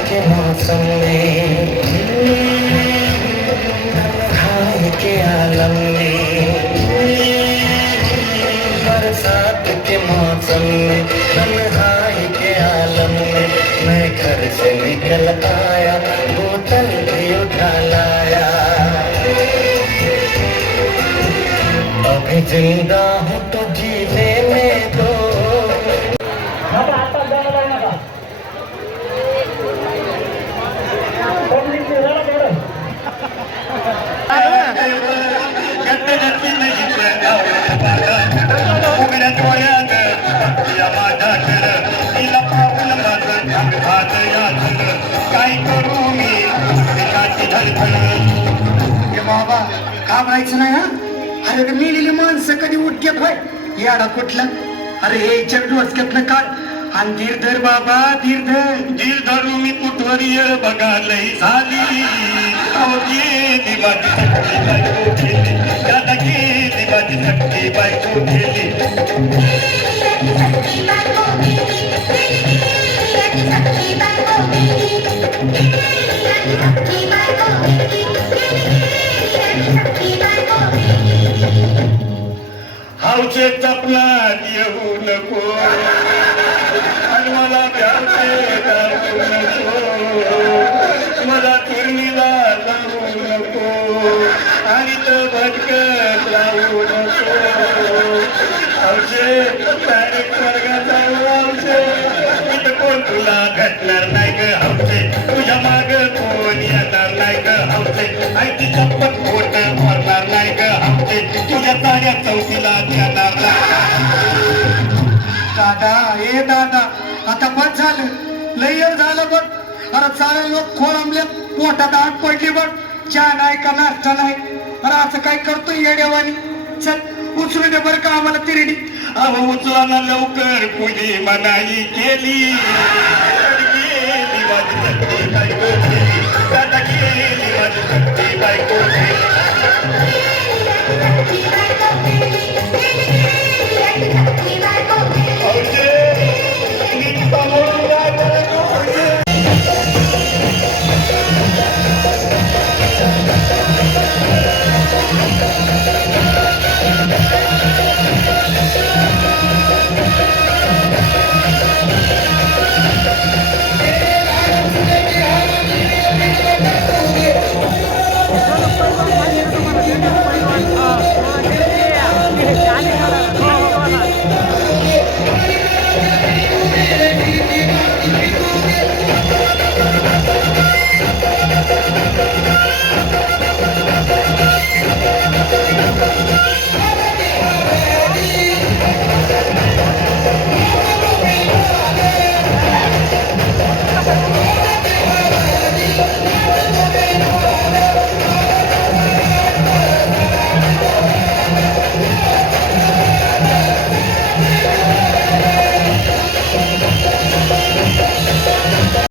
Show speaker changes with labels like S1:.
S1: के मौसम में, के आलम में। बरसात के मौसम में के आलम में, मैं घर से निकल आया, बोतल भी उठा लाया। अभी ज़िंदा हूँ तो जीने
S2: बाबा घाबरायचं नाही हा? अरे मेलेली माणसं कधी उठके होय? याडा कुठला? अरे हे जग डोसक्यातनं काढ आणि धीर धर बाबा धीर धर
S3: जीव धरून मी कुठवर येळ बघा लई झाली. गेली माझी सक्ती बायको गेली हौचे चपलात येऊ नको आणि मला प्याचे दारू नको हौचे डायरेक्ट वर्गाचा हौसे कोण तुला भेटणार नाही ग हौसे? तुझ्या माग कोण येणार नाही ग हौसे? आणि ती चप्पत पोट भरणार नाही ग हौसे. तुझ्या साऱ्या चौकीला देणार नाही.
S2: दादा ए दादा आता बस झालं. लयर झालं बघ. अरे चालेल लोक खोळंबले पोटात आग पडली बघ. चहा नाही का नाश्ता नाही. अरे असं काय करतोय येडेवानी चल. उचलू दे बरं का आम्हाला तिरडी
S3: अहो उचला ना लवकर कुणी मनाई केली. गेली माझी बायको